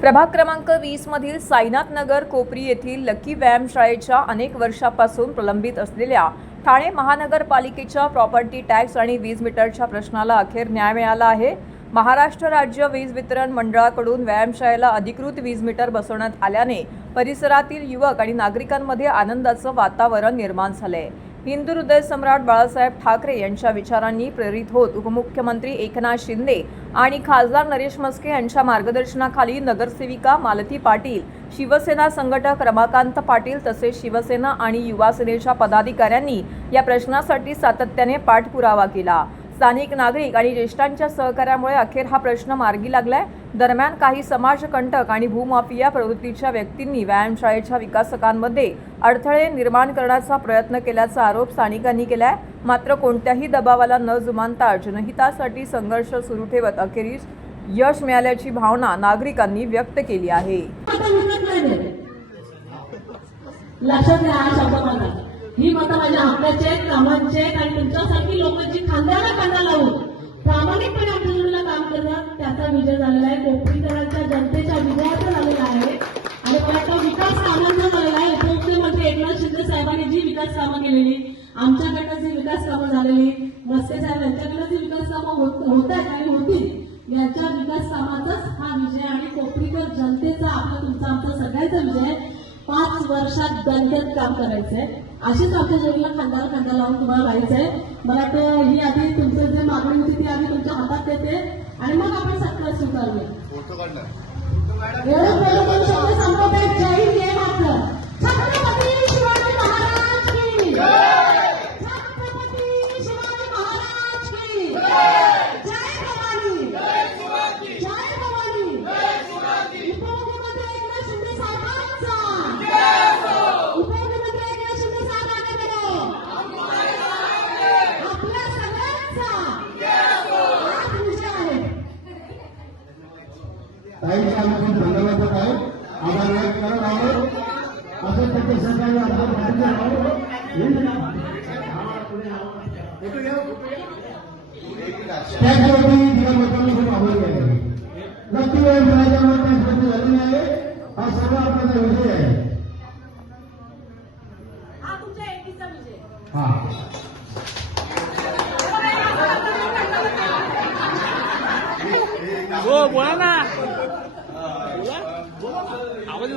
प्रभाग क्रमांक 20 मधील साईनाथ नगर कोपरी येथील लकी व्यायामशाळेच्या अनेक वर्षापासून प्रलंबित असलेल्या ठाणे महानगरपालिकेच्या प्रॉपर्टी टॅक्स आणि वीज मीटरच्या प्रश्नाला अखेर न्याय मिळाला आहे। महाराष्ट्र राज्य वीज वितरण मंडळाकडून व्यायामशाळेला अधिकृत वीज मीटर बसवण्यात आल्याने परिसरातील युवक आणि नागरिकांमध्ये आनंदाचं वातावरण निर्माण झाले। हिंदू हृदय सम्राट बाळासाहेब ठाकरे यांच्या विचारांनी प्रेरित होत उपमुख्यमंत्री एकनाथ शिंदे आणि खासदार नरेश म्हस्के यांच्या मार्गदर्शनाखाली नगरसेविका मालती पाटील, शिवसेना संघटक रमाकांत पाटील तसेच शिवसेना आणि युवा सेनेच्या पदाधिकाऱ्यांनी या प्रश्नासाठी सातत्याने पाठपुरावा केला। स्थानिक नागरिक आणि ज्येष्ठांच्या सहकार्यामुळे अखेर हा प्रश्न मार्गी लागलाय। दरम्यान काही समाजकंटक आणि भूमाफिया प्रवृत्तीच्या व्यक्तींनी व्यायामशाळेच्या विकासकांमध्ये अडथळे निर्माण करण्याचा प्रयत्न केल्याचा आरोप स्थानिकांनी केलाय। मात्र कोणत्याही दबावाला न जुमानता जनहितासाठी संघर्ष सुरू ठेवत अखेरीस यश मिळाल्याची भावना नागरिकांनी व्यक्त केली आहे। ही मतं माझ्या हक्काचे कामांचे आणि तुमच्यासारखी लोक जी खांद्याला खांदा लावून प्रामाणिकपणे आमच्या जोडीला काम करतात त्याचा विजय झालेला आहे। कोकणीकरांच्या जनतेच्या विजयाचा झालेला आहे आणि मला तो विकास कामांचा झालेला आहे। उपमुख्यमंत्री एकनाथ शिंदे साहेबांनी जी विकास कामं केलेली, आमच्याकडनं जी विकास कामं झालेली, म्हस्के साहेब यांच्याकडनं जी विकास कामं होत आहेत आणि होतील, यांच्या विकास कामाचाच हा विजय आणि कोकणीकर जनतेचा आपला तुमचा आमचा सगळ्यांचा विजय। 5 वर्षात दणदणीत काम करायचंय, अशीच आमच्या जोडीला खांद्याला खांदा लावून तुम्हाला राहायचंय। मला तर ही आधी तुमचं जे मागणी होती ती आम्ही तुमच्या हातात देते आणि मग आपण सत्ता स्वीकारूया। जय हिंद मात्र छत्रपती शिवाजी महाराज की जय, छत्रपती शिवाजी महाराज की जय, जय भवानी, जय शिवाजी, जय भवानी, जय शिवाजी। उपमुख्यमंत्री एकनाथ शिंदे साहेबांचा उपमुख्यमंत्री एकनाथ शिंदे साहेबांकडे आपल्या सगळ्यांचा हाच विजय आहे। ताईंचा आमची धन्यवाद आहे, आभार व्यक्त करत आहोत। असं टक्के सरकारने आपलं पाठिंबा लावलं। त्याच्यावरती तिला लोकांना खूप आवडले आहे। नक्की वेळ मिळाल्यामुळे त्यासाठी झालेली आहे। हा सर्व आपल्याचा विजय आहे। हा तुमच्या एकीचा विजय। हा हो बोला ना, आवाज